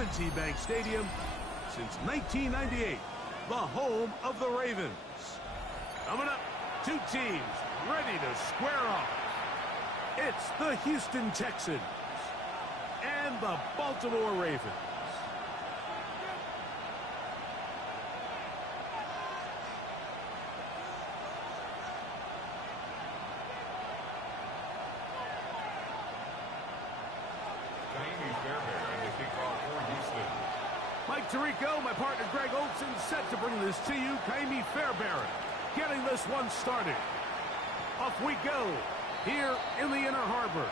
M&T Bank Stadium since 1998, the home of the Ravens. Coming up, two teams ready to square off. It's the Houston Texans and the Baltimore Ravens. Mike Tirico, my partner Greg Olson, set to bring this to you. Kaimi Fairbairn getting this one started. Off we go here in the Inner Harbor.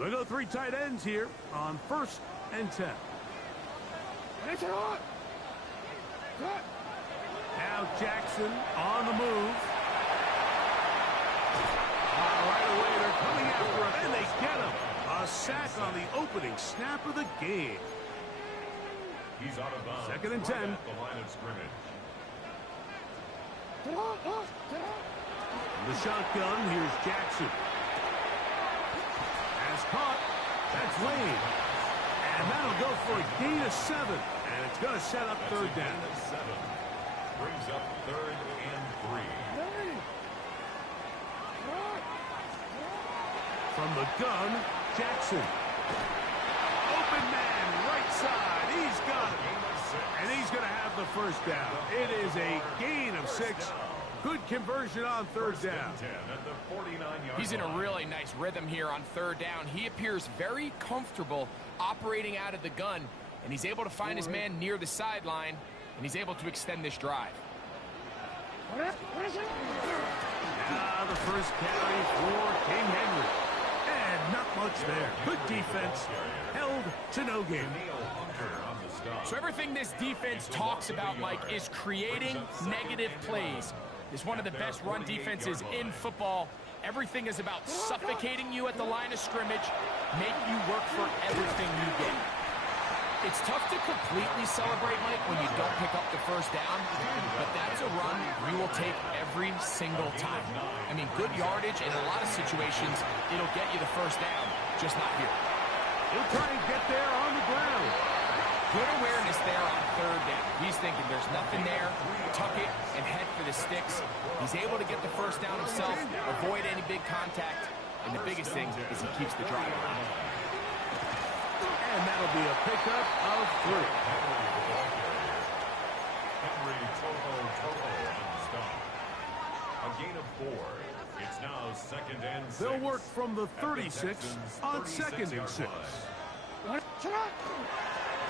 They go three tight ends here on 1st and 10. Now Jackson on the move. Right away, they're coming after him, and they get him. A sack on the opening snap of the game. He's out of bounds. 2nd and 10. Right at the line of scrimmage. The shotgun, here's Jackson. Caught. That's Lane. And that'll go for a gain of 7. And it's going to set up 3rd down. 7. Brings up 3rd and 3. From the gun, Jackson. Open man, right side. He's got it. And he's going to have the 1st down. It is a gain of 6. Good conversion on 3rd down. He's in a really nice rhythm here on 3rd down. He appears very comfortable operating out of the gun, and he's able to find his man near the sideline, and he's able to extend this drive. Now the first carry for King Henry. And not much there. Good defense. Held to no gain. So everything this defense talks about, Mike, is creating negative plays. It's one of the best run defenses in football. Everything is about suffocating you at the line of scrimmage, make you work for everything you get. It's tough to completely celebrate, Mike, when you don't pick up the 1st down, but that's a run you will take every single time. I mean, good yardage in a lot of situations, it'll get you the 1st down, just not here. He'll try and get there on the ground. Good awareness there on 3rd down. He's thinking there's nothing there, tuck it, and head for the sticks. He's able to get the 1st down himself, avoid any big contact, and the biggest thing is he keeps the drive alive. And that'll be a pickup of 3. Henry on the stop. A gain of 4. It's now 2nd and 6. They'll work from the 36 on 2nd and 6.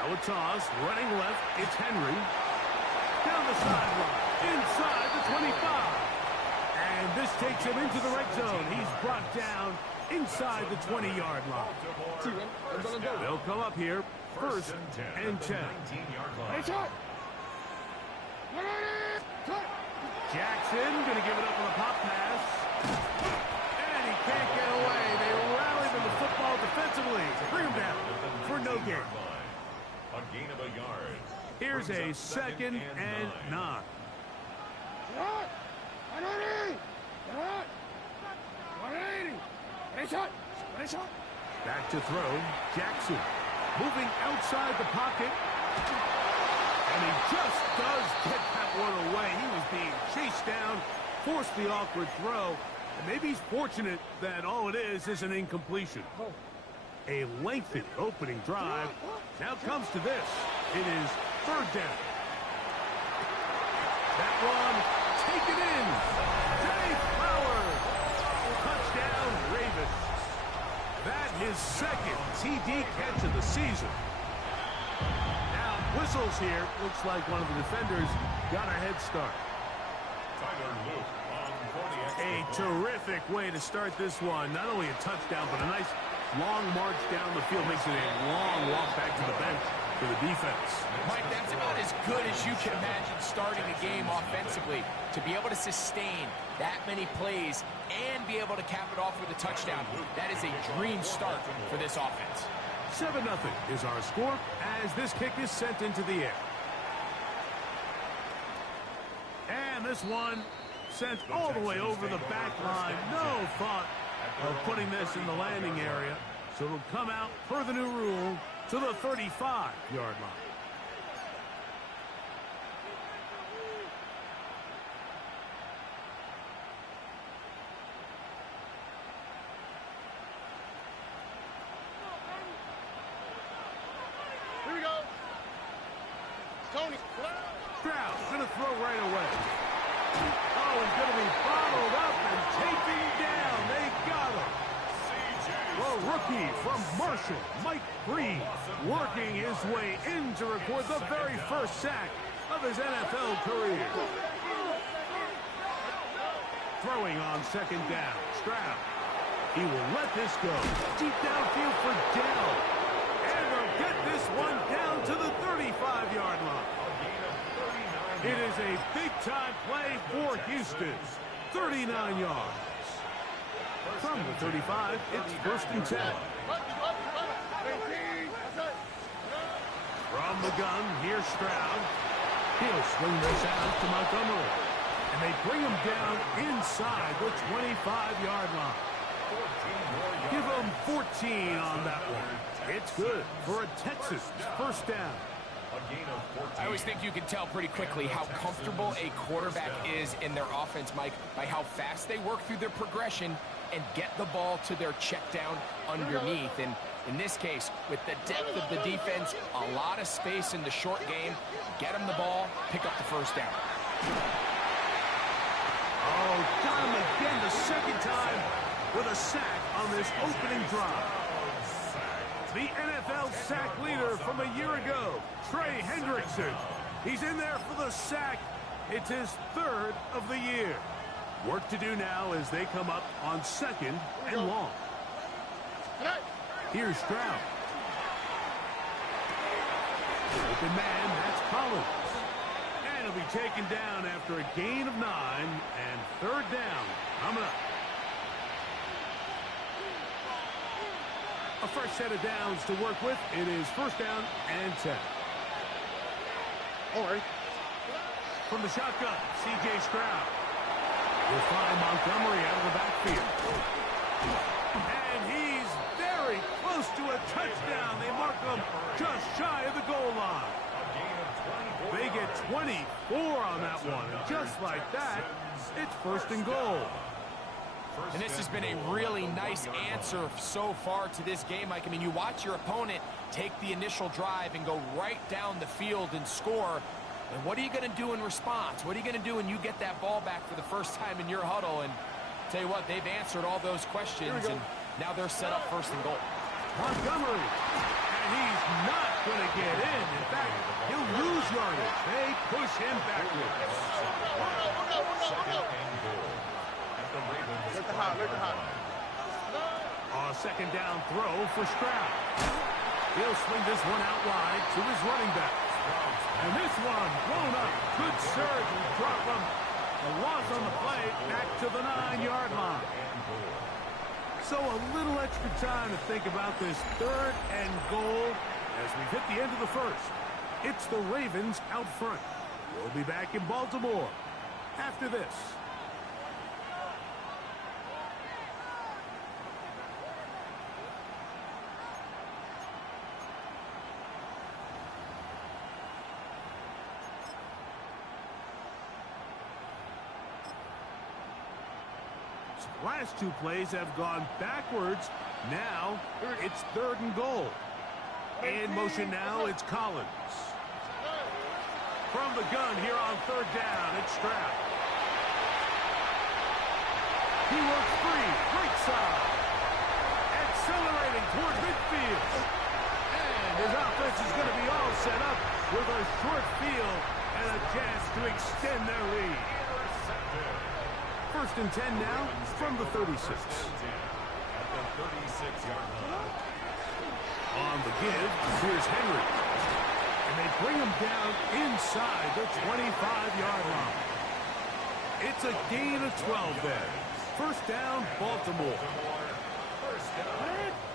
Now a toss, running left, it's Henry. Down the sideline, inside the 25. And this takes him into the red zone. He's brought down inside the 20-yard line. They'll come up here, 1st and 10. Jackson going to give it up on a pop pass. And he can't get away. They rallied him the football defensively. Bring him down for no gain. A gain of a yard. Here's a 2nd and 9. Back to throw. Jackson moving outside the pocket. And he just does get that one away. He was being chased down, forced the awkward throw. And maybe he's fortunate that all it is an incompletion. A lengthy opening drive. Now comes to this. It is 3rd down. That one taken in. Dave Flowers. Touchdown, Ravens. That his 2nd TD catch of the season. Now, whistles here. Looks like one of the defenders got a head start. A terrific way to start this one. Not only a touchdown, but a nice long march down the field makes it a long walk back to the bench for the defense. Mike, that's about as good as you can imagine starting a game offensively. To be able to sustain that many plays and be able to cap it off with a touchdown, that is a dream start for this offense. 7-0 is our score as this kick is sent into the air. And this one sent all the way over the back line. No thought of putting this in the landing area. So it'll come out per the new rule to the 35-yard line. Here we go. Tony. Stroud going to throw right away. Oh, he's going to be followed up and taken down. They got him. The rookie from Marshall, Mike Green, working his way in to record the very first sack of his NFL career. Throwing on second down. Stroud. He will let this go. Deep downfield for Dell. And they'll get this one down to the 35-yard line. It is a big-time play for Houston. 39 yards. From the 35, it's 1st and 10. From the gun, here's Stroud. He'll swing this out to Montgomery. And they bring him down inside the 25-yard line. Give him 14 on that one. It's good for a Texas first down. I always think you can tell pretty quickly how comfortable a quarterback is in their offense, Mike, by how fast they work through their progression and get the ball to their check down underneath. And in this case, with the depth of the defense, a lot of space in the short game, get them the ball, pick up the first down. Oh, got him again the second time with a sack on this opening drive. The NFL sack leader from a year ago, Trey Hendrickson. He's in there for the sack. It's his 3rd of the year. Work to do now as they come up on 2nd and long. Here's Stroud. Open man, that's Collins. And he'll be taken down after a gain of 9 and 3rd down coming up. A fresh set of downs to work with. It is 1st down and 10. All right. From the shotgun, C.J. Stroud will find Montgomery out of the backfield. And he's very close to a touchdown. They mark him just shy of the goal line. They get 24 on that one. And just like that, it's 1st and goal. And this has been a really nice answer so far to this game, Mike. I mean, you watch your opponent take the initial drive and go right down the field and score. And what are you going to do in response? What are you going to do when you get that ball back for the first time in your huddle? And tell you what, they've answered all those questions, and now they're set up 1st and goal. Montgomery, and he's not going to get in. In fact, he'll lose yardage. They push him backwards. Look at hot. On a 2nd down throw for Stroud. He'll swing this one out wide to his running back. And this one blown up. Good surge and drop him. The loss on the play back to the 9-yard line. So a little extra time to think about this 3rd and goal as we've hit the end of the 1st. It's the Ravens out front. We'll be back in Baltimore after this. Last 2 plays have gone backwards. Now it's 3rd and goal. In motion now, it's Collins. From the gun here on 3rd down, it's Stroud. He works free, right side. Accelerating toward midfield. And his offense is going to be all set up with a short field and a chance to extend their lead. 1st and 10 now from the 36. the 36-yard line. On the give, here's Henry. And they bring him down inside the 25-yard line. It's a gain of 12 there. First down, Baltimore. First down.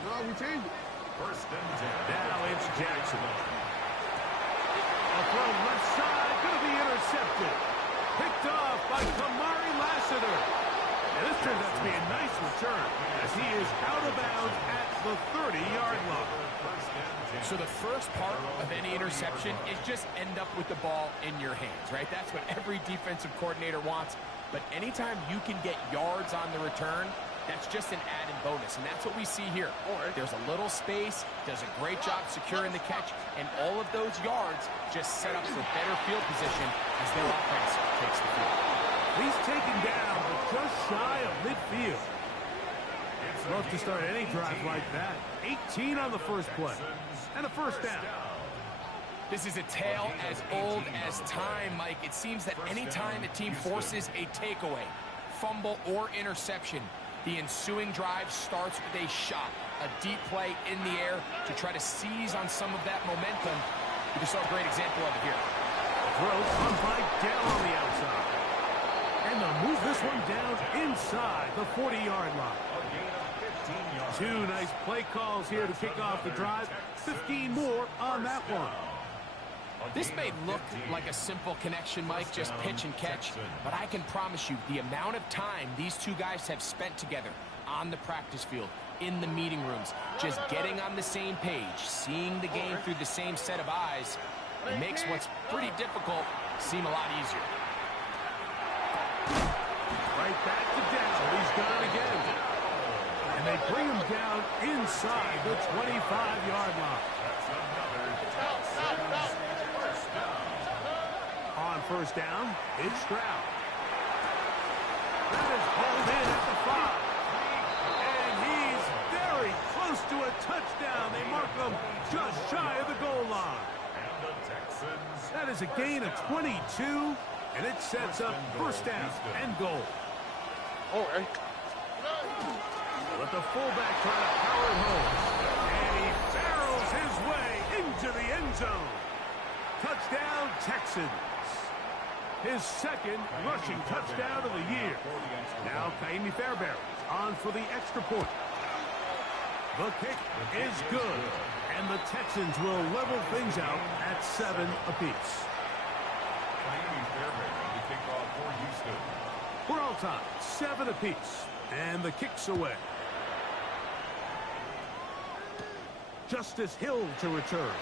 No, we changed it. First and 10. Now it's Jackson. A throw left side, going to be intercepted. Picked off by Kamari Lassiter. And this turns out to be a nice return as he is out of bounds at the 30-yard line. So the first part of any interception is just end up with the ball in your hands, right? That's what every defensive coordinator wants. But anytime you can get yards on the return, that's just an added bonus, and that's what we see here. There's a little space, does a great job securing the catch, and all of those yards just set up for better field position as their offense takes the field. He's taken down, but just shy of midfield. Love to start any drive like that. 18 on the first play, and a first down. This is a tale as old as time, Mike. It seems that any time a team forces a takeaway, fumble, or interception, the ensuing drive starts with a shot, a deep play in the air to try to seize on some of that momentum. We just saw a great example of it here. Throw on by Dell on the outside. And they'll move this one down inside the 40-yard line. Two nice play calls here to kick off the drive. 15 more on that one. This may look like a simple connection, Mike, just pitch and catch, but I can promise you the amount of time these two guys have spent together on the practice field, in the meeting rooms, just getting on the same page, seeing the game through the same set of eyes, it makes what's pretty difficult seem a lot easier. Right back to Dow. He's done it again. And they bring him down inside the 25-yard line. On first down, it's Stroud. That is hauled in at the 5. And he's very close to a touchdown. They mark him just shy of the goal line. That is a gain of 22, and it sets up first down and goal. But the fullback trying to power it home. And he barrels his way into the end zone. Touchdown, Texans. His second rushing touchdown of the year. Now Kaimi Fairbairn on for the extra point. The kick is good. And the Texans will level things out at 7 apiece. Kaimi Fairbairn to kick off for Houston. We're all tied, 7 apiece. And the kick's away. Justice Hill to return.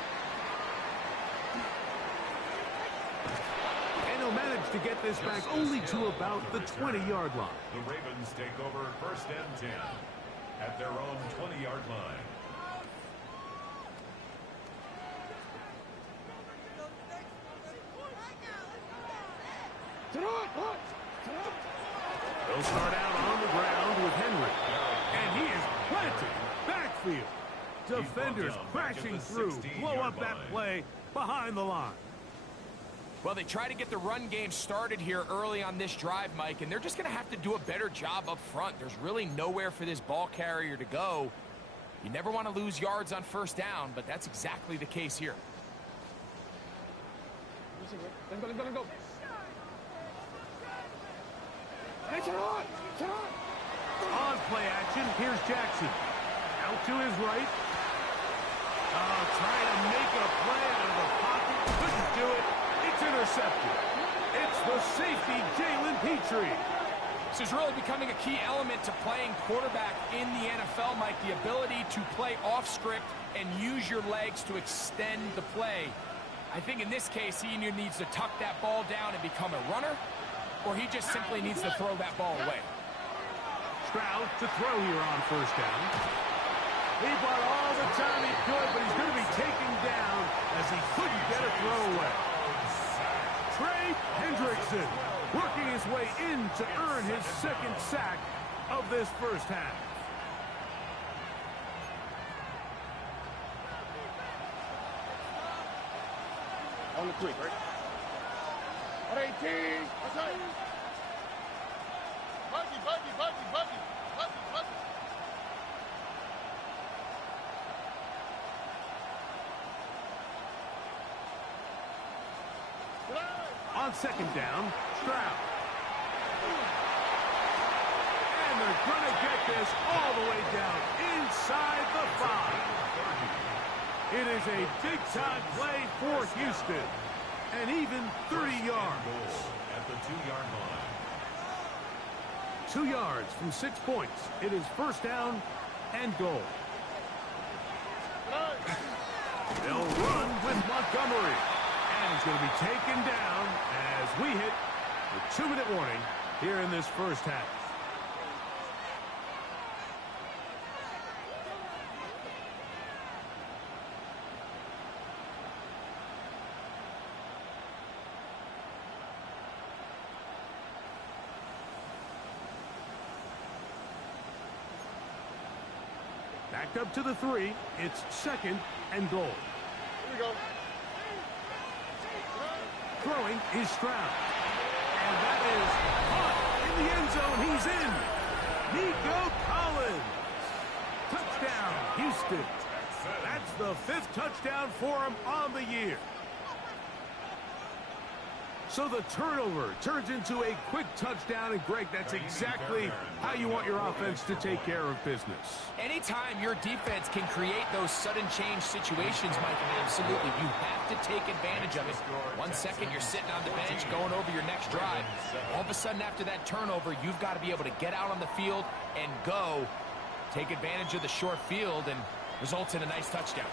And he'll manage to get this back only to about the 20-yard line. The Ravens take over first and 10 at their own 20-yard line. They'll start out on the ground with Henry. And he is planted backfield. Defenders crashing through, blow up that play behind the line. Well, they try to get the run game started here early on this drive, Mike, and they're just going to have to do a better job up front. There's really nowhere for this ball carrier to go. You never want to lose yards on first down, but that's exactly the case here. Let's go. On play action, here's Jackson. Out to his right. Trying to make a play out of the pocket. Couldn't do it. It's intercepted. It's the safety, Jalen Petrie. This is really becoming a key element to playing quarterback in the NFL, Mike. The ability to play off script and use your legs to extend the play. I think in this case, he either needs to tuck that ball down and become a runner, or he just simply needs to throw that ball away. Stroud to throw here on first down. He bought all the time he could, but he's going to be taken down as he couldn't get a throw away. Trey Hendrickson working his way in to earn his second sack of this first half. On the quick, right? All right, team. That's right. Buggy. On second down, Stroud. And they're going to get this all the way down inside the 5. It is a big-time play for Houston. And even 30 yards. At the 2-yard line. 2 yards from 6 points. It is first down and goal. They'll run with Montgomery. And he's going to be taken down as we hit the 2-minute warning here in this first half. Back up to the 3. It's second and goal. Here we go. Throwing is Stroud. And that is caught in the end zone. He's in. Nico Collins. Touchdown, Houston. That's the 5th touchdown for him on the year. So the turnover turns into a quick touchdown. And, Greg, that's exactly how you want your offense to take care of business. Anytime your defense can create those sudden change situations, Mike, absolutely, you have to take advantage of it. 1 second, you're sitting on the bench, going over your next drive. All of a sudden, after that turnover, you've got to be able to get out on the field and go. Take advantage of the short field and results in a nice touchdown.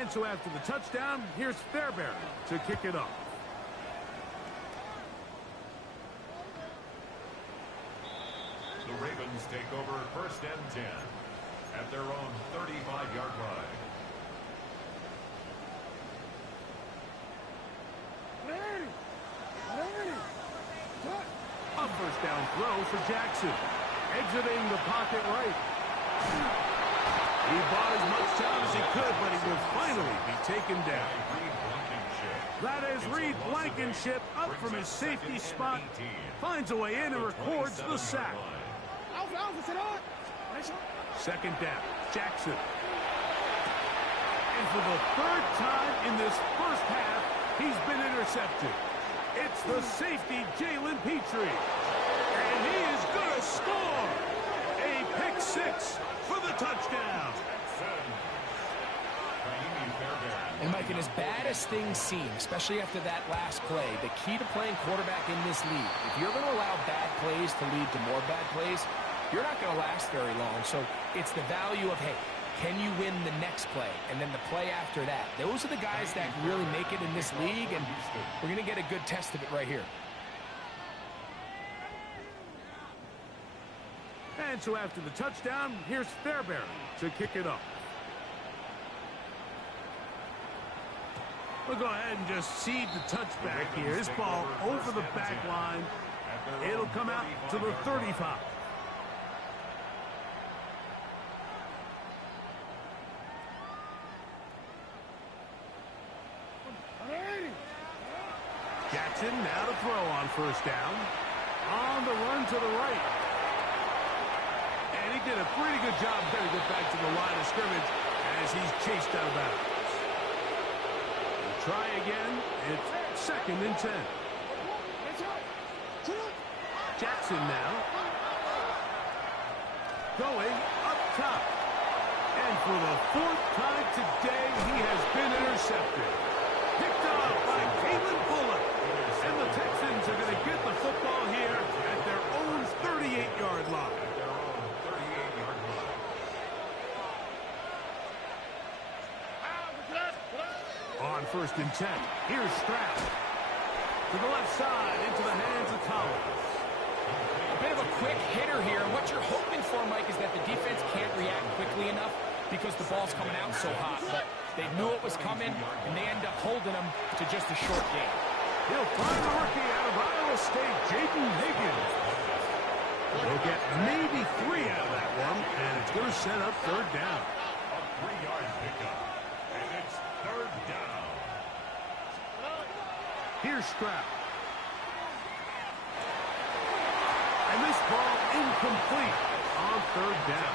And so after the touchdown, here's Fairbairn to kick it off. The Ravens take over first and 10 at their own 35-yard line. A first down throw for Jackson. Exiting the pocket right. He bought as much time as he could, but he will finally be taken down. That is Reed Blankenship up from his safety spot. Finds a way in and records the sack. Second down, Jackson. And for the 3rd time in this first half, he's been intercepted. It's the safety, Jalen Petrie. And he is going to score. A pick 6 for the touchdown. And, Mike, and as bad as things seem, especially after that last play, the key to playing quarterback in this league, if you're going to allow bad plays to lead to more bad plays, you're not going to last very long. So it's the value of, hey, can you win the next play? And then the play after that. Those are the guys that really make it in this league, and we're going to get a good test of it right here. And so after the touchdown, here's Fairbairn to kick it off. We'll go ahead and just seed the touchback here. This ball over the back line. It'll come out to the 35. Jackson now to throw on first down. On the run to the right. And he did a pretty good job there to get back to the line of scrimmage as he's chased out of bounds. Try again. It's second and 10. Jackson now. Going up top. And for the 4th time today, he has been intercepted. Picked off by Caleb Bullock. And the Texans are going to get the football here at their own 38-yard line. On first and 10, here's Stroud. To the left side, into the hands of Collins. A bit of a quick hitter here. And what you're hoping for, Mike, is that the defense can't react quickly enough because the ball's coming out so hot. But they knew it was coming, and they end up holding them to just a short game. He'll find the rookie out of Iowa State, Jaden Higgins. They'll get maybe 3 out of that one, and it's going to set up 3rd down. A 3-yard pickup, and it's 3rd down. Here's Stroud. And this ball incomplete on 3rd down.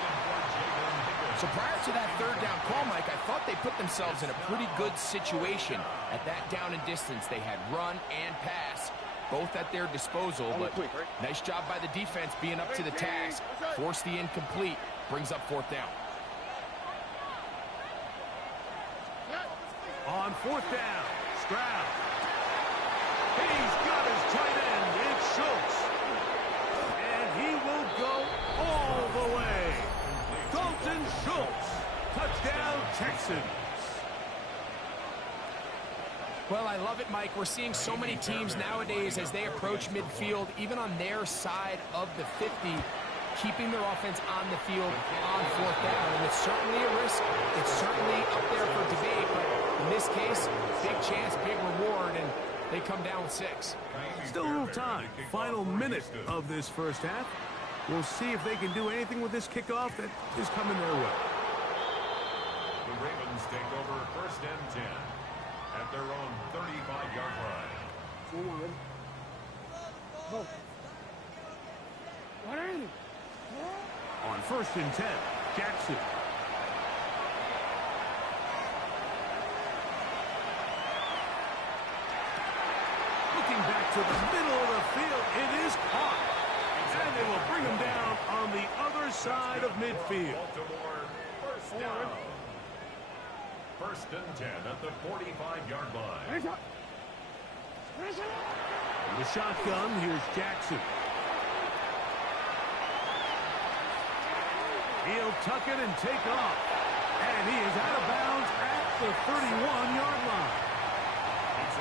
So prior to that third down call, Mike, I thought they put themselves in a pretty good situation at that down and distance. They had run and pass, both at their disposal, but nice job by the defense being up to the task. Force the incomplete, brings up fourth down. On fourth down, Stroud. He's got his tight end. It's Schultz. And he will go all the way. Dalton Schultz. Touchdown, Texans. Well, I love it, Mike. We're seeing so many teams nowadays as they approach midfield, even on their side of the 50, keeping their offense on the field on fourth down. And it's certainly a risk. It's certainly up there for debate. But in this case, big chance, big reward, and they come down with 6. Still a little time. Final minute of this first half. We'll see if they can do anything with this kickoff that is coming their way. The Ravens take over first and 10 at their own 35-yard line. On first and 10, Jackson. Looking back to the middle of the field, it is caught. And they will bring him down on the other side of midfield. Baltimore, first down. First and 10 at the 45-yard line. In the shotgun, here's Jackson. He'll tuck it and take off. And he is out of bounds at the 31-yard line.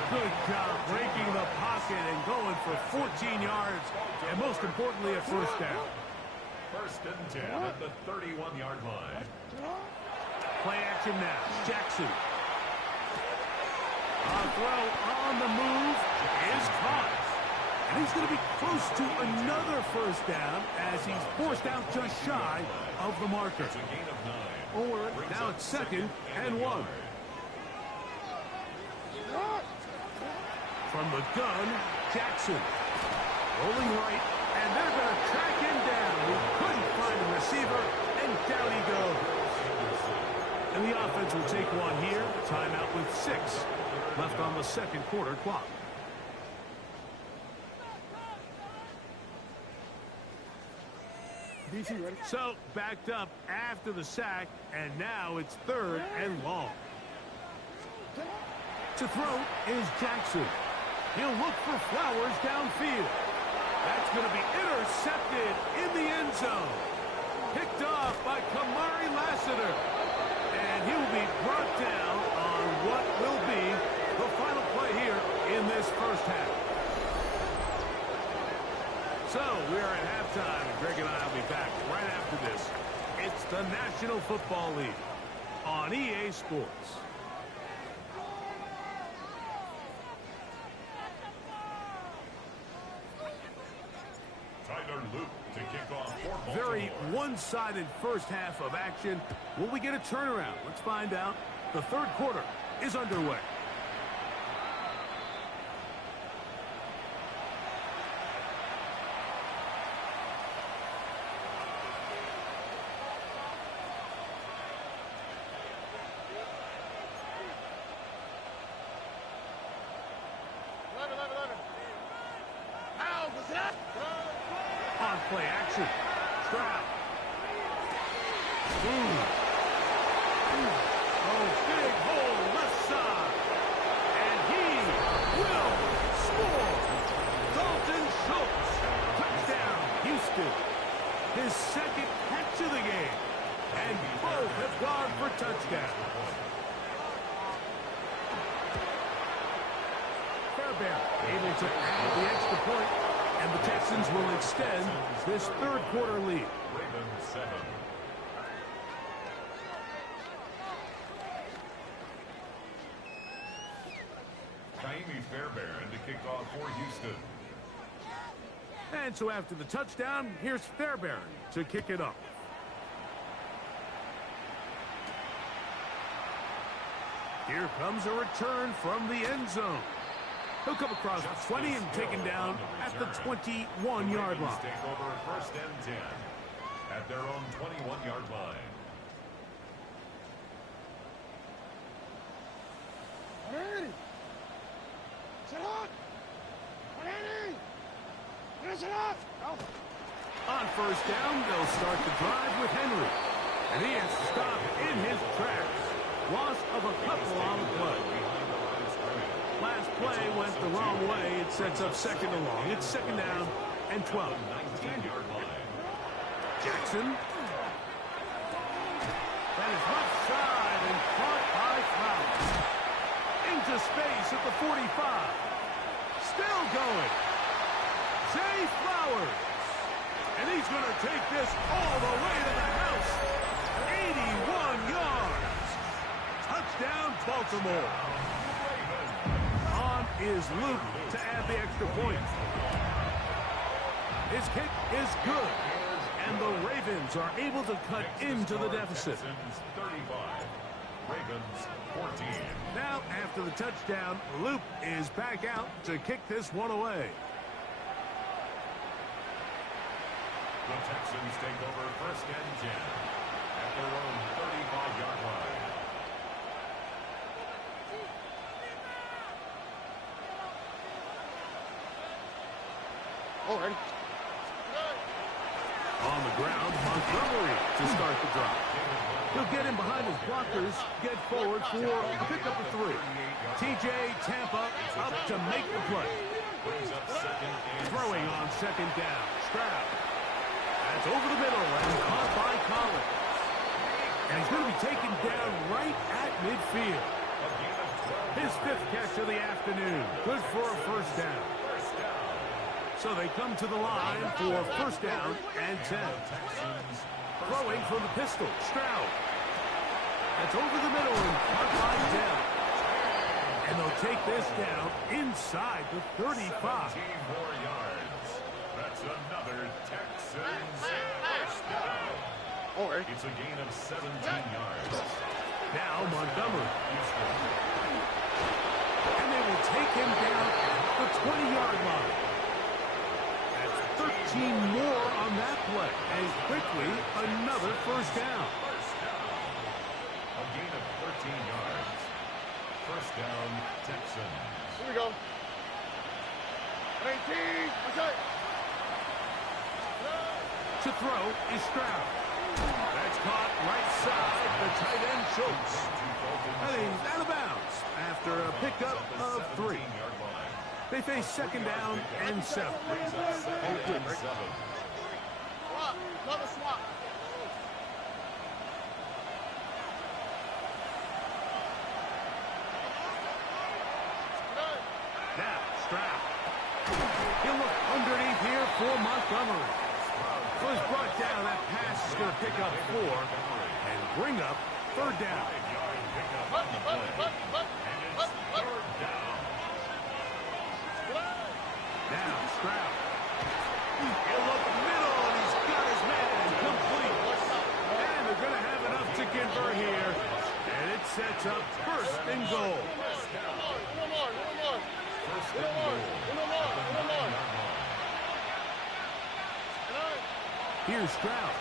Good job breaking the pocket and going for 14 yards. And most importantly, a first down. First and 10 at the 31-yard line. Play action now. Jackson. A throw on the move is caught. And he's going to be close to another first down as he's forced out just shy of the marker. It's a gain of 9. Now it's second and 1. From the gun, Jackson. Rolling right, and they're going to track him down. He couldn't find a receiver, and down he goes. And the offense will take one here. Timeout with 6 left on the second quarter clock. So, backed up after the sack, and now it's third and long. To throw is Jackson. He'll look for Flowers downfield. That's going to be intercepted in the end zone. Picked off by Kamari Lassiter. And he will be brought down on what will be the final play here in this first half. So, we are at halftime, and Greg and I will be back right after this. It's the National Football League on EA Sports. Tyler Luke to kick off for Baltimore. Very one-sided first half of action. Will we get a turnaround? Let's find out. The third quarter is underway. On play action. Stroud. Oh, big hole left side. And he will score. Dalton Schultz. Touchdown, Houston. His second catch of the game. And both have gone for touchdown. Fairbairn able to add the extra point. And the Texans will extend this third quarter lead. Ravens 7. Kaimi Fairbairn to kick off for Houston. And so after the touchdown, here's Fairbairn to kick it up. Here comes a return from the end zone. He'll come across the 20 and taken down at the 21-yard line. Take over first and 10 at their own 21-yard line. first down. They'll start the drive with Henry. And he is stopped in his tracks. Loss of a couple on the play. Last play went the wrong way. It sets up second and long. It's second down and 12. Jackson. That is left side and caught by Flowers. Into space at the 45. Still going. Zay Flowers. And he's going to take this all the way to the house. 81 yards. Touchdown, Baltimore. On is Luke to add the extra point. His kick is good. And the Ravens are able to cut into the deficit. 35. Ravens 14. Now, after the touchdown, Luke is back out to kick this one away. The Texans take over first and 10 at their own 35-yard line. All right. On the ground, Montgomery to start the drive. He'll get in behind his blockers, get forward for a pickup of 3. TJ Tampa up to make the play. Throwing on second down. Stroud. That's over the middle and caught by Collins. And he's going to be taken down right at midfield. His 5th catch of the afternoon. Good for a first down. So they come to the line for first down and 10. Throwing from the pistol, Stroud. That's over the middle and caught by Dell. And they'll take this down inside the 35. 17 more yards. That's another Texans first down. All right. It's a gain of 17 yards. Now Montgomery. And they will take him down at the 20-yard line. 13 more on that play. And quickly, another first down. A gain of 13 yards. First down, Texans. Here we go. 18. Okay. To throw is Stroud. That's caught right side. The tight end chokes. And he's out of bounds after a pickup of 3. They face second down and 7. Swap. Another swap. Now, Stroud. He'll look underneath here for Montgomery. So he's brought down. That pass is going to pick up 4 and bring up third down. Now, Stroud. He'll look middle, and he's got his man complete. And they're going to have enough to convert here. And it sets up first and goal. Here's Stroud.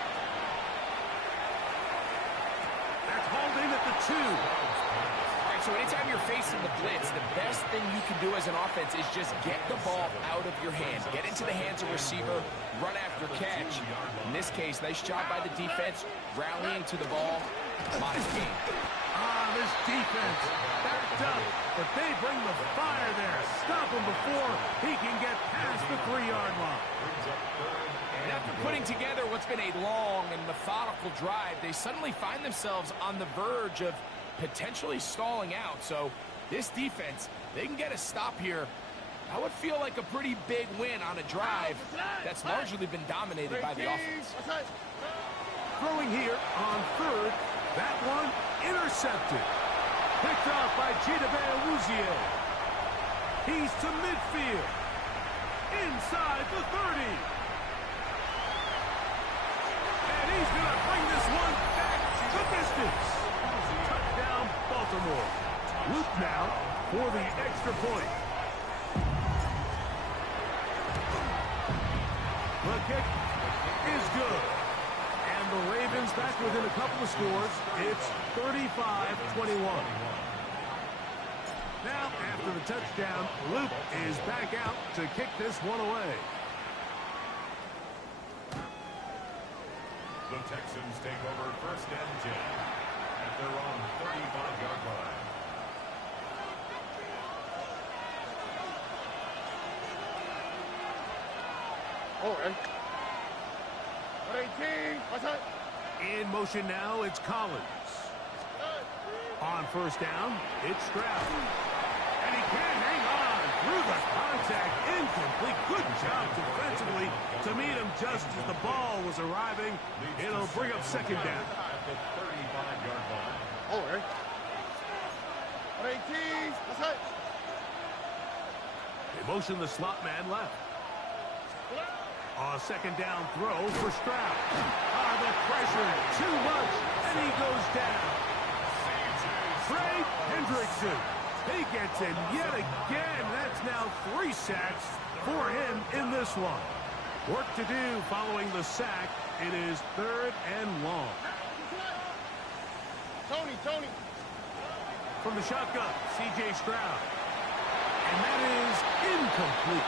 That's hauled in at the 2. All right, so anytime you're facing the blitz, the best thing you can do as an offense is just get the ball out of your hand. Get into the hands of receiver, run after catch. In this case, nice job by the defense, rallying to the ball. Modest gain. This defense backed up, but they bring the fire there. Stop him before he can get past the 3-yard line. And after putting together what's been a long and methodical drive, they suddenly find themselves on the verge of potentially stalling out. So this defense, they can get a stop here. That would feel like a pretty big win on a drive that's largely been dominated by the offense. Throwing here on 3rd. That one intercepted. Picked off by Chidobe Awuzie. He's to midfield. Inside the 30. And he's going to bring this one back the distance. Touchdown, Baltimore. Luke now for the extra point. The kick is good. And the Ravens back within a couple of scores. It's 35-21. Now, after the touchdown, Luke is back out to kick this one away. The Texans take over first and 10 at their own 35-yard line. Oh, 18. What's that? In motion now, it's Collins. On first down, it's Stroud. And he can't hang on through the contact. Incomplete. Good job defensively to meet him just as the ball was arriving. It'll bring up second down. At the 35-yard line. Oh, 18. What's that? They motion the slot man left. A second down throw for Stroud. The pressure, too much, and he goes down. Trey Hendrickson. He gets in yet again. That's now 3 sacks for him in this one. Work to do following the sack. It is 3rd and long. Tony. From the shotgun, C.J. Stroud. And that is incomplete.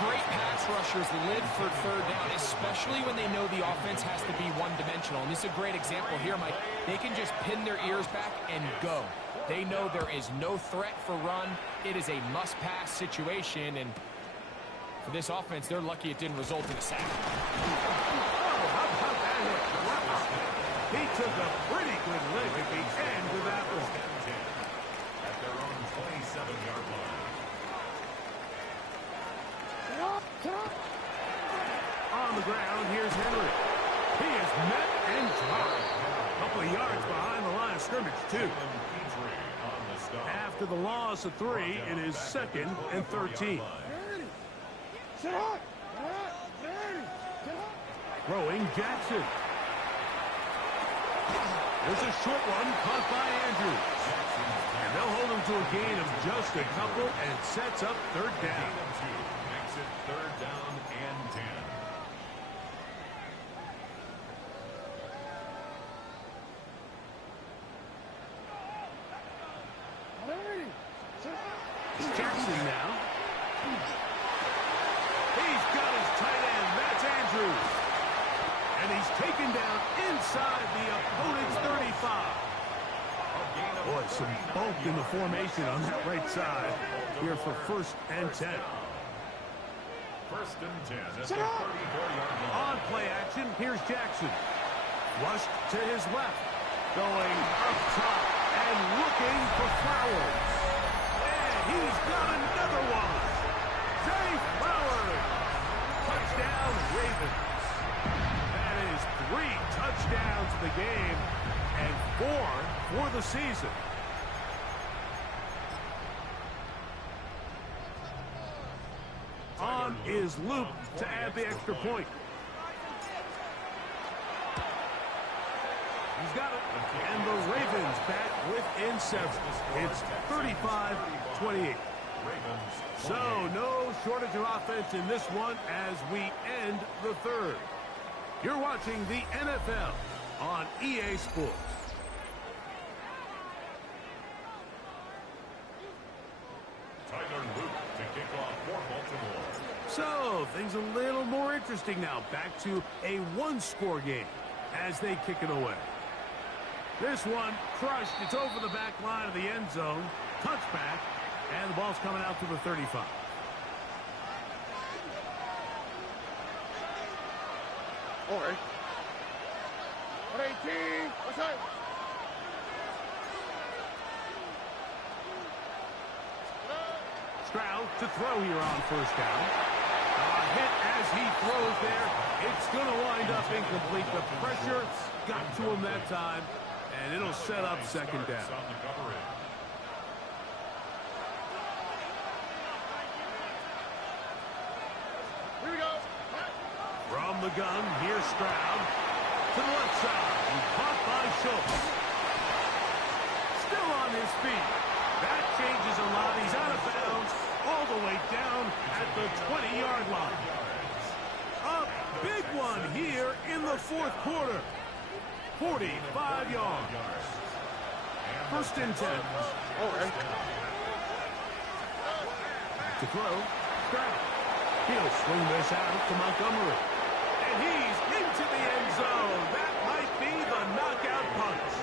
Great pass rushers live for 3rd down, especially when they know the offense has to be one-dimensional. And this is a great example here, Mike. They can just pin their ears back and go. They know there is no threat for run. It is a must-pass situation, and for this offense, they're lucky it didn't result in a sack. How about that hit? He took a pretty good lick at the end of that one. At their own 27-yard line. On the ground, here's Henry. He is met and dropped. A couple of yards behind the line of scrimmage, too. After the loss of 3, it is 2nd and 13. Throwing Jackson. There's a short one caught by Andrews. And they'll hold him to a gain of just a couple and sets up 3rd down. Makes it 3rd down and 10. Jackson now. He's got his tight end. That's Andrews. And he's taken down inside the opponent's 35. Boy, some bulk in the formation on that right side here for 1st and 10. 1st and 10 at the 34-yard line. On play action, here's Jackson. Rushed to his left. Going up top and looking for Flowers. And he's got another one. Zay Flowers. Touchdown, Ravens. That is 3 touchdowns in the game and 4 for the season. On is Luke to add the extra point. He's got it. And the Ravens back within 7. It's 35-28. So no shortage of offense in this one as we end the 3rd. You're watching the NFL on EA Sports. Tyler Luke to kick off for Baltimore. So things a little more interesting now. Back to a 1-score game as they kick it away. This one crushed. It's over the back line of the end zone. Touchback. And the ball's coming out to the 35. All right. 18. What's that? Stroud to throw here on first down. A hit as he throws there. It's going to wind up incomplete. The pressure got to him that time, and it'll set up second down. Here we go. From the gun, here's Stroud. To the left side. And caught by Schultz. Still on his feet. That changes a lot. He's out of bounds all the way down at the 20-yard line. A big one here in the 4th quarter. 45 yards. 1st and 10. All right. To throw, Stroud. He'll swing this out to Montgomery. And he's in into the end zone. That might be the knockout punch.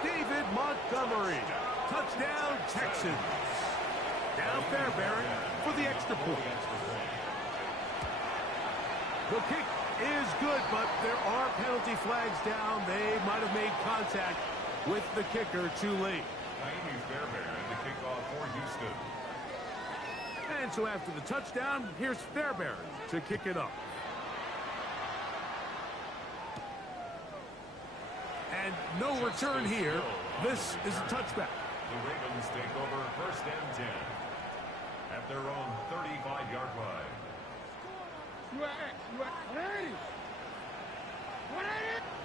David Montgomery. Touchdown, Texans. Now Fairbairn for the extra point. The kick is good, but there are penalty flags down. They might have made contact with the kicker too late. Fairbairn to kick off for Houston. And so after the touchdown, here's Fairbairn to kick it up. And no return here. This is a touchback. The Ravens take over first and 10 at their own 35-yard line.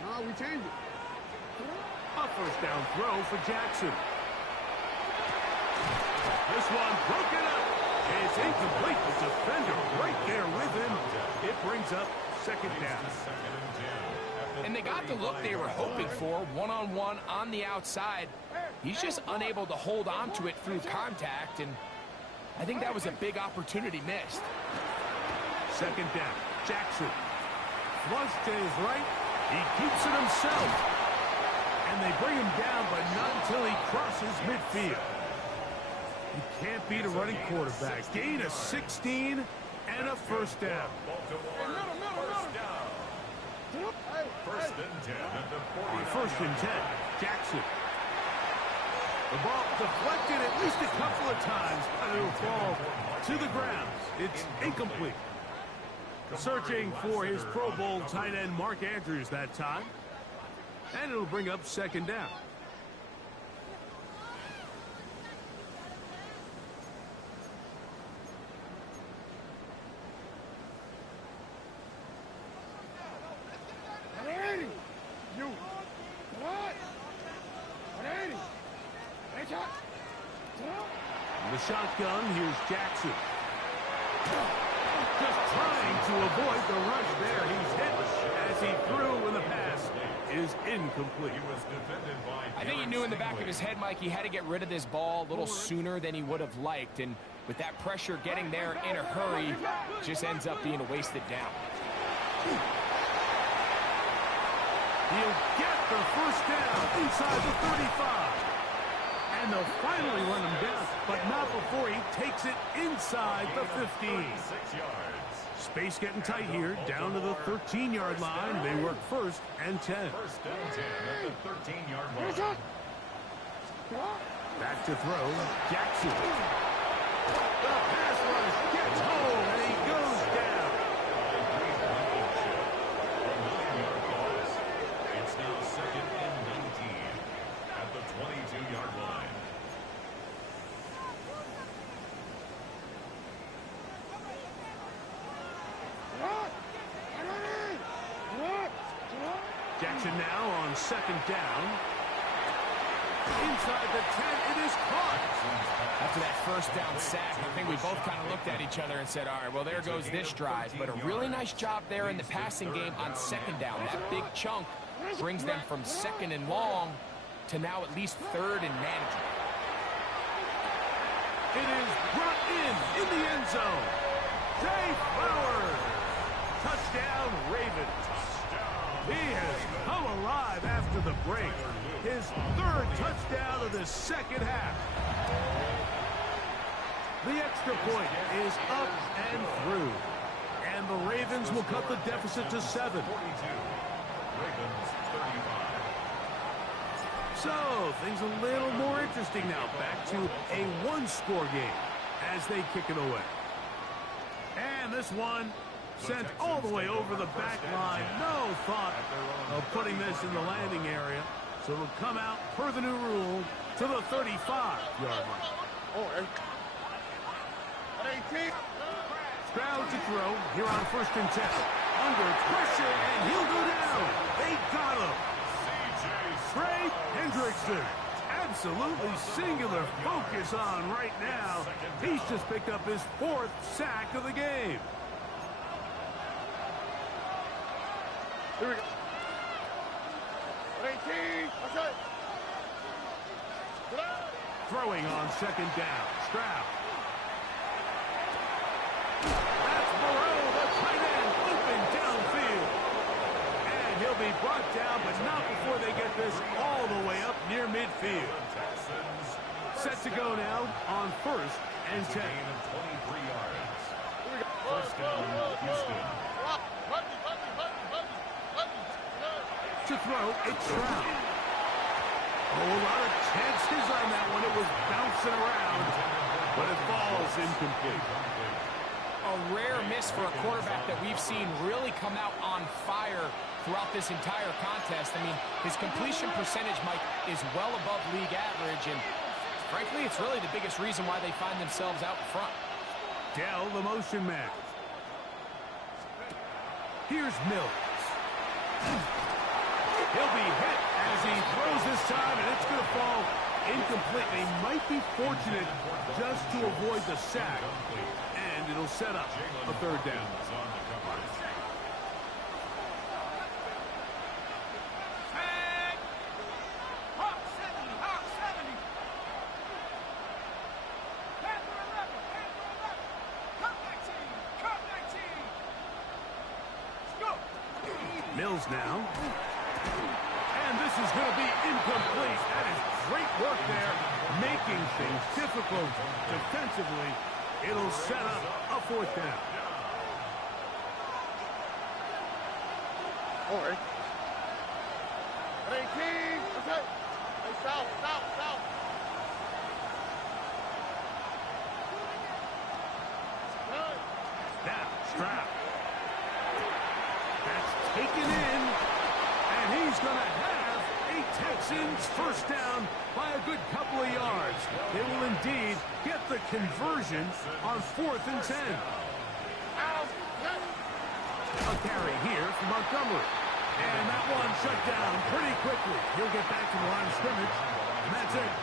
No, we changed it. A first down throw for Jackson. This one broken up. It's incomplete. The defender right there with him. It brings up second down. And they got the look they were hoping for, one-on-one on the outside. He's just unable to hold on to it through contact, and I think that was a big opportunity missed. Second down. Jackson. Flush to his right. He keeps it himself. And they bring him down, but not until he crosses midfield. You can't beat a running quarterback. Gain of 16 and a first down. First and 10 at the 40. First and 10. Jackson. The ball deflected at least a couple of times, but it'll fall to the ground. It's incomplete. Searching for his Pro Bowl tight end Mark Andrews that time. And it'll bring up second down. The shotgun, here's Jackson. Just trying to avoid the rush there. He's hit as he threw when the pass is incomplete. He was defended by I think he knew in the back of his head, Mike, he had to get rid of this ball a little sooner than he would have liked. And with that pressure getting there in a hurry, just ends up being a wasted down. He'll get the first down inside the 35. And they'll finally run him down, but not before he takes it inside the 15. Space getting tight here, down to the 13-yard line. They work first and 10. First and 10 at the 13-yard line. Back to throw, Jackson. The pass rush gets home, and he goes down. It's now second and 19 at the 22-yard line. Jackson now on second down. Inside the 10, it is caught. After that first down sack, I think we both kind of looked at each other and said, all right, well, there goes this drive. But a really nice job there in the passing game on second down. That big chunk brings them from second and long to now at least third and manageable. It is brought in the end zone. Zay Flowers. Touchdown, Ravens. He has come alive after the break. His third touchdown of the second half. The extra point is up and through. And the Ravens will cut the deficit to 7. Ravens 35. So, things a little more interesting now. Back to a one-score game as they kick it away. And this one sent all the way over the back line. No thought of putting this in the landing area. So it'll come out, per the new rule, to the 35-yard line. Oh, 18. Stroud to throw here on first and 10. Under pressure, and he'll go down. They got him. Trey Hendrickson. Absolutely singular focus on right now. He's just picked up his 4th sack of the game. Here we go. 18. Okay. Throwing on second down. Stroud. That's Moreau, the tight end, open downfield. be brought down, but not before they get this all the way up near midfield. Set to go now on 1st and 10. Gain of 23 yards. First down, Houston. To throw, it's Stroud. Oh, a lot of chances on that one. It was bouncing around, but it falls incomplete. A rare miss for a quarterback that we've seen really come out on fire throughout this entire contest. I mean, his completion percentage, Mike, is well above league average, and frankly, it's really the biggest reason why they find themselves out in front. Dell, the motion man. Here's Mills. He'll be hit as he throws this time, and it's going to fall incomplete. They might be fortunate just to avoid the sack, and it'll set up a 3rd down. Mills now. And this is going to be incomplete. That is great work there, making things difficult defensively. It'll set up a 4th down. All right. 18. That's it. Hey, south. Now, Stroud. That's taken in, and he's going to have a Texans 1st down by a good couple of yards. They will indeed get the conversion on 4th and 10. A carry here from Montgomery. And that one shut down pretty quickly. He'll get back to the line of scrimmage, and that's it.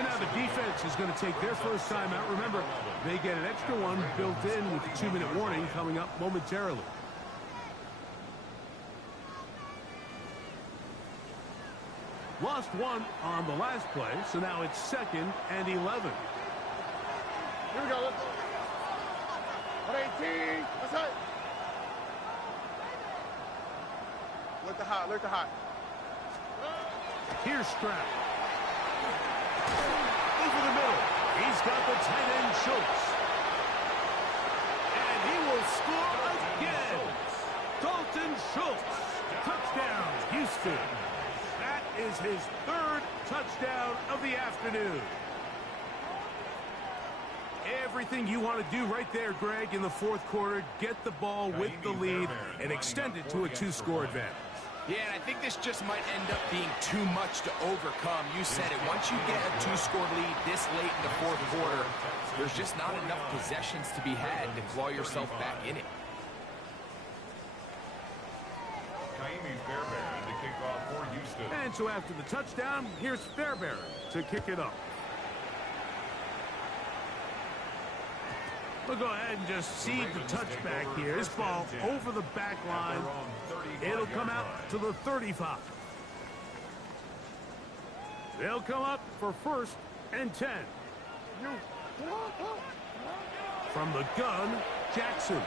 And now the defense is going to take their first time out. Remember, they get an extra one built in with the 2-minute warning coming up momentarily. Lost one on the last play, so now it's 2nd and 11. Here we go. 18. That's it. Look the hot. Here's Stroud. Over the middle. He's got the tight end Schultz. And he will score again. Dalton Schultz. Touchdown, Houston. That is his 3rd touchdown of the afternoon. Everything you want to do right there, Greg, in the 4th quarter. Get the ball with the lead and extend it to a 2-score advantage. Yeah, and I think this just might end up being too much to overcome. You said it. Once you get a 2-score lead this late in the 4th quarter, there's just not enough possessions to be had to claw yourself back in it. Fairbairn to kick off for Houston. And so after the touchdown, here's Fairbairn to kick it up. We'll go ahead and just cede the touchback here. This ball over the back line. It'll come out to the 35. They'll come up for 1st and 10. From the gun, Jackson.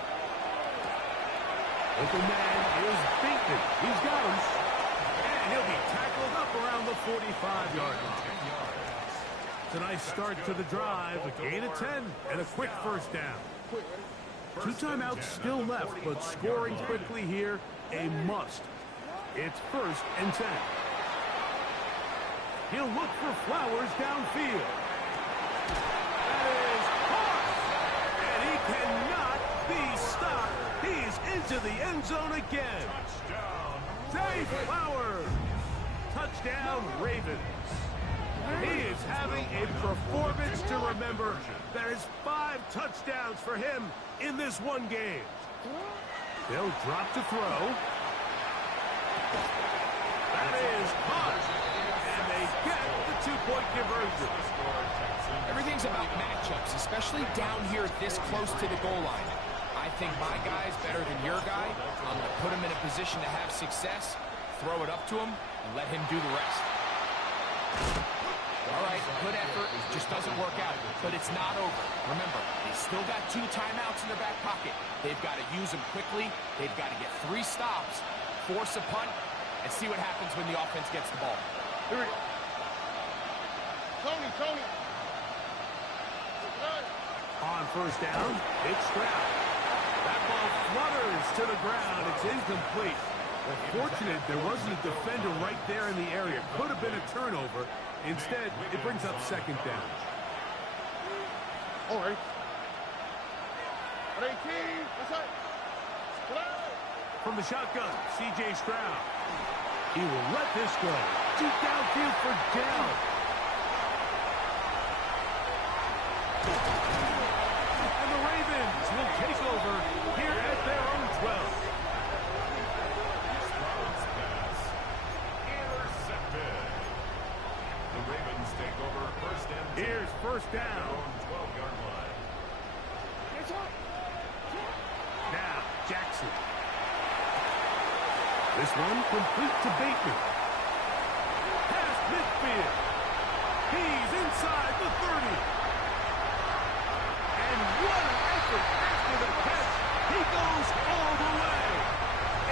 Open man is beaten. He's got him. And he'll be tackled up around the 45-yard line. It's a nice start to the drive. A gain of 10 and a quick 1st down. 2 timeouts still left, but scoring quickly here, a must. It's 1st and 10. He'll look for Flowers downfield. That is caught. And he cannot be stopped. He's into the end zone again. Zay Flowers. Touchdown, Ravens. He is having a performance to remember. There's 5 touchdowns for him in this one game. They'll drop to throw. That is caught. And they get the 2-point conversion. Everything's about matchups, especially down here this close to the goal line. I think my guy's better than your guy. I'm going to put him in a position to have success, throw it up to him, and let him do the rest. All right, good effort, just doesn't work out, but it's not over. Remember, they still got 2 timeouts in their back pocket. They've got to use them quickly. They've got to get 3 stops. force a punt and see what happens when the offense gets the ball. Here we go. Tony. On first down, it's Stroud. That ball flutters to the ground. It's incomplete. Well, fortunate there wasn't a defender right there in the area. Could have been a turnover. Instead, it brings up second down. All right. 18. That's right. From the shotgun, C.J. Stroud. He will let this go. Deep downfield for Dell. And the Ravens will take over here at their own 12. Stroud's pass intercepted. The Ravens take over first and 10. Here's first Their down. own 12-yard line. Now, Jackson. This one complete to Bateman. Past midfield. He's inside the 30. And what an effort after the catch. He goes all the way.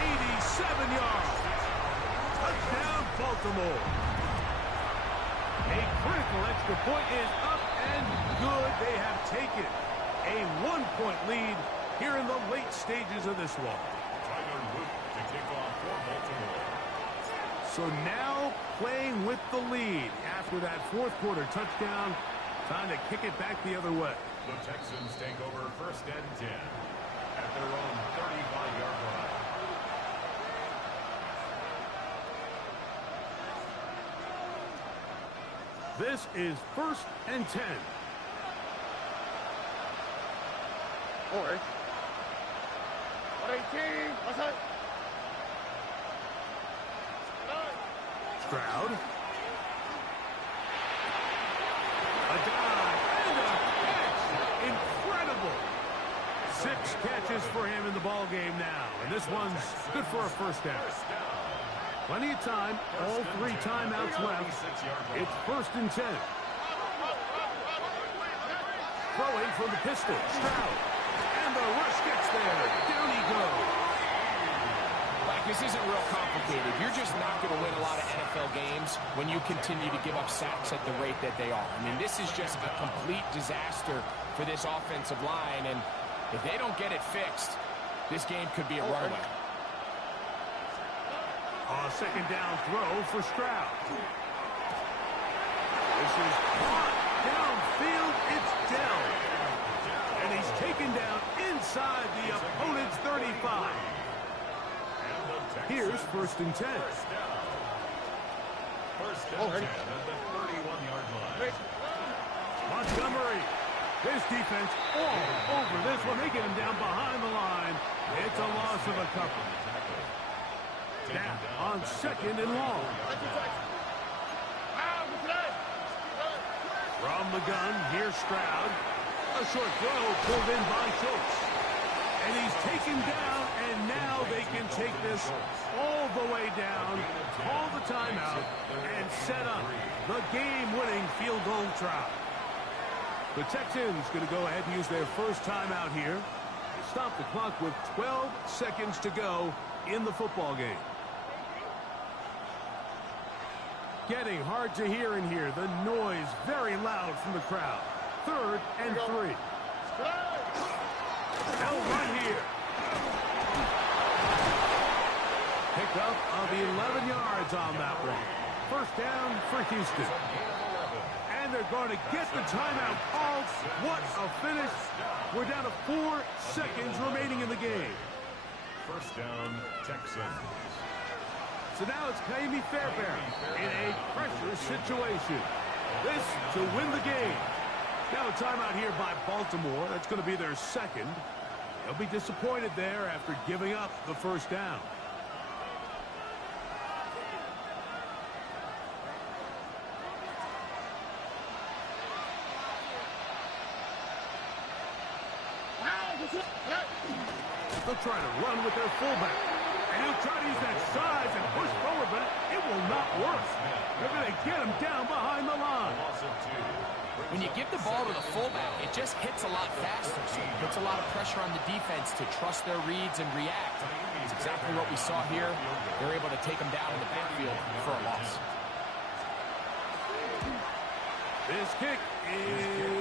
87 yards. Touchdown, Baltimore. A critical extra point is up and good. They have taken a 1-point lead here in the late stages of this one. Tyler Root to kick off for Baltimore. So now playing with the lead after that fourth quarter touchdown. Time to kick it back the other way. The Texans take over first and 10 at their own 35-yard line. This is first and 10. All right. 18. That's right. Stroud. A dive and a catch. Incredible. 6 catches for him in the ball game now. And this one's good for a first down. Plenty of time. All 3 timeouts left. It's first and 10. Throwing from the pistol. Stroud. And the rush gets there. Down he goes. Like, this isn't real complicated. You're just not going to win a lot of NFL games when you continue to give up sacks at the rate that they are. I mean, this is just a complete disaster for this offensive line, and if they don't get it fixed, this game could be a runaway. A second down throw for Stroud. This is caught downfield. It's Dell. And he's taken down inside the opponent's 35. Here's first and 10. First and 10 at the 31-yard line. Montgomery. His defense all over this one. They get him down behind the line. It's a loss of a couple. Now on second and long. From the gun, here's Stroud. A short throw pulled in by Schultz. And he's taken down, and now they can take this all the way down, call the timeout, and set up the game-winning field goal try. The Texans going to go ahead and use their first timeout here. Stop the clock with 12 seconds to go in the football game. Getting hard to hear in here. The noise very loud from the crowd. Third and 3. They'll run here. Pick up of 11 yards on that one. First down for Houston. And they're going to get the timeout called. What a finish. We're down to 4 seconds remaining in the game. First down, Texans. So now it's Kaimi Fairbairn in a pressure situation. This to win the game. Now a timeout here by Baltimore. That's going to be their second. They'll be disappointed there after giving up the first down. They'll try to run with their fullback. And he'll try to use that size and push forward, but it will not work. They're going to get him down behind the line. Loss of 2. When you give the ball to the fullback, it just hits a lot faster, so it puts a lot of pressure on the defense to trust their reads and react. It's exactly what we saw here. They're able to take them down in the backfield for a loss. This kick is